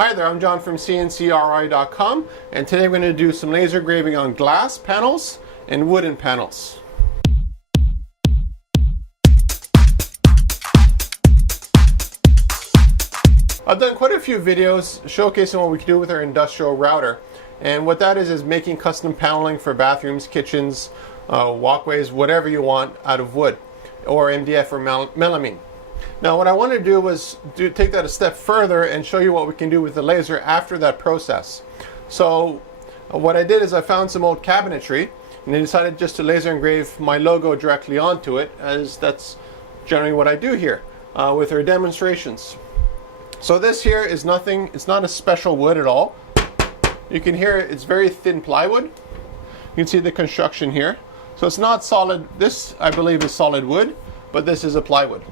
Hi there, I'm John from CNCKing.com, and today I'm going to do some laser engraving on glass panels and wooden panels. I've done quite a few videos showcasing what we can do with our industrial router, and what that is making custom paneling for bathrooms, kitchens, walkways, whatever you want out of wood or MDF or melamine. Now what I want to do was take that a step further and show you what we can do with the laser after that process. So what I did is I found some old cabinetry and I decided just to laser engrave my logo directly onto it, as that's generally what I do here with our demonstrations. So this here is nothing, it's not a special wood at all. You can hear it's very thin plywood. You can see the construction here. So it's not solid, this I believe is solid wood, but this is a plywood.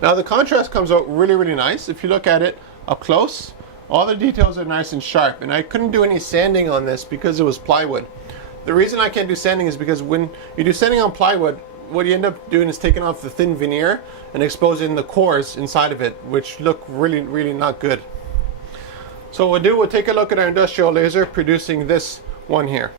Now the contrast comes out really nice. If you look at it up close, all the details are nice and sharp, and I couldn't do any sanding on this because it was plywood. The reason I can't do sanding is because when you do sanding on plywood, what you end up doing is taking off the thin veneer and exposing the cores inside of it, which look really not good. So what we'll take a look at our industrial laser producing this one here.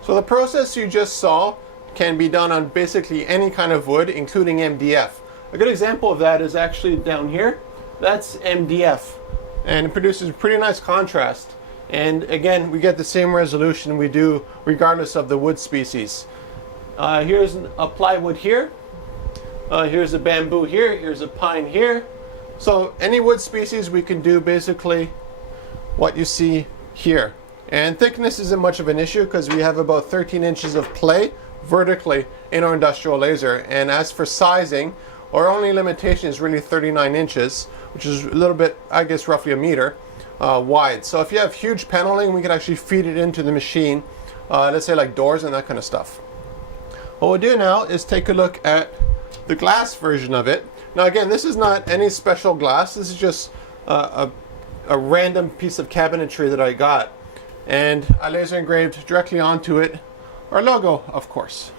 So the process you just saw can be done on basically any kind of wood, including MDF. A good example of that is actually down here. That's MDF, and it produces pretty nice contrast. And again, we get the same resolution we do regardless of the wood species. Here's a plywood here. Here's a bamboo here. Here's a pine here. So any wood species we can do basically what you see here. And thickness isn't much of an issue because we have about 13 inches of play vertically in our industrial laser. And as for sizing, our only limitation is really 39 inches, which is a little bit, I guess, roughly a meter wide. So if you have huge paneling, we can actually feed it into the machine, let's say like doors and that kind of stuff. What we'll do now is take a look at the glass version of it. Now again, this is not any special glass. This is just a random piece of cabinetry that I got. And I laser engraved directly onto it our logo, of course.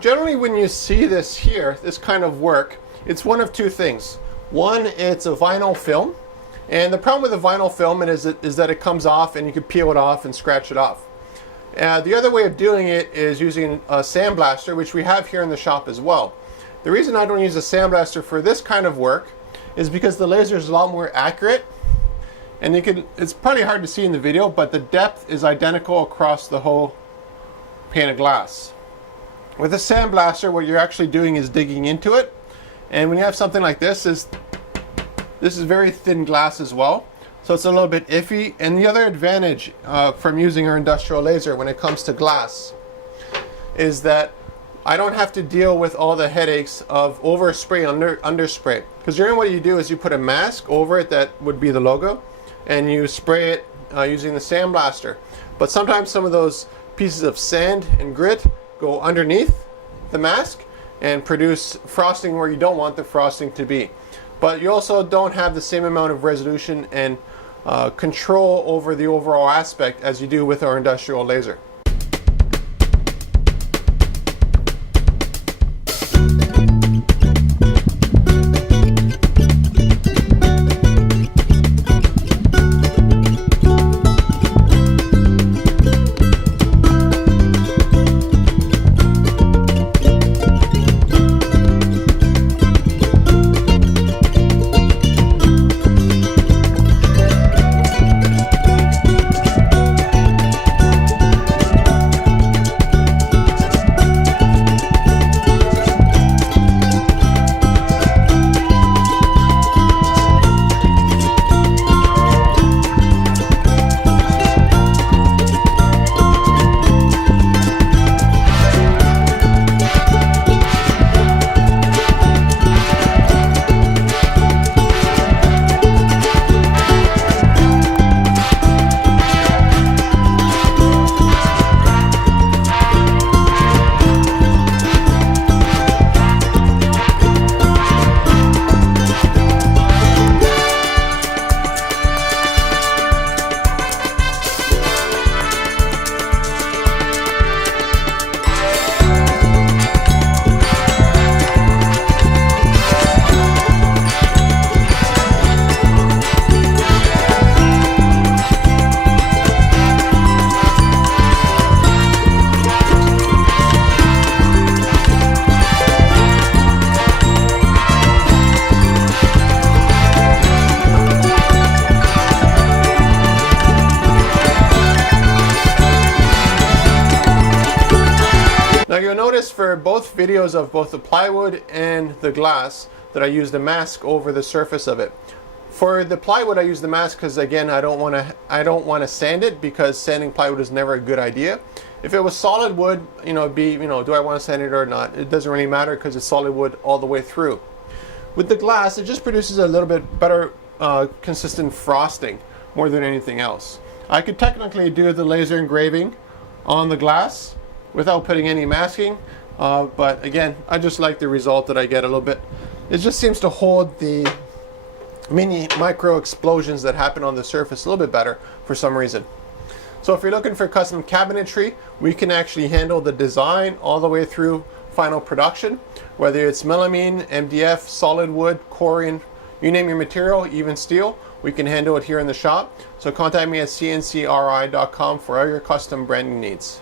generally when you see this here, this kind of work, it's one of two things. One, it's a vinyl film, and the problem with a vinyl film is that it comes off and you can peel it off and scratch it off. The other way of doing it is using a sandblaster, which we have here in the shop as well. The reason I don't use a sandblaster for this kind of work is because the laser is a lot more accurate, and it's probably hard to see in the video, but the depth is identical across the whole pane of glass. With a sandblaster, what you're actually doing is digging into it, and when you have something like this is very thin glass as well, so it's a little bit iffy. And the other advantage from using our industrial laser when it comes to glass is that I don't have to deal with all the headaches of overspray, underspray. Because generally what you do is you put a mask over it that would be the logo, and you spray it using the sandblaster. But sometimes some of those pieces of sand and grit go underneath the mask and produce frosting where you don't want the frosting to be. But you also don't have the same amount of resolution and control over the overall aspect as you do with our industrial laser. Now you'll notice for both videos of both the plywood and the glass that I used a mask over the surface of it. For the plywood I use the mask because again I don't want to sand it, because sanding plywood is never a good idea. If it was solid wood, do I want to sand it or not? It doesn't really matter because it's solid wood all the way through. With the glass, it just produces a little bit better consistent frosting more than anything else. I could technically do the laser engraving on the glass without putting any masking, but again, I just like the result that I get a little bit. It just seems to hold the micro explosions that happen on the surface a little bit better for some reason. So if you're looking for custom cabinetry, we can actually handle the design all the way through final production, whether it's melamine, MDF, solid wood, corian, you name your material, even steel, we can handle it here in the shop. So contact me at CNCKing.com for all your custom branding needs.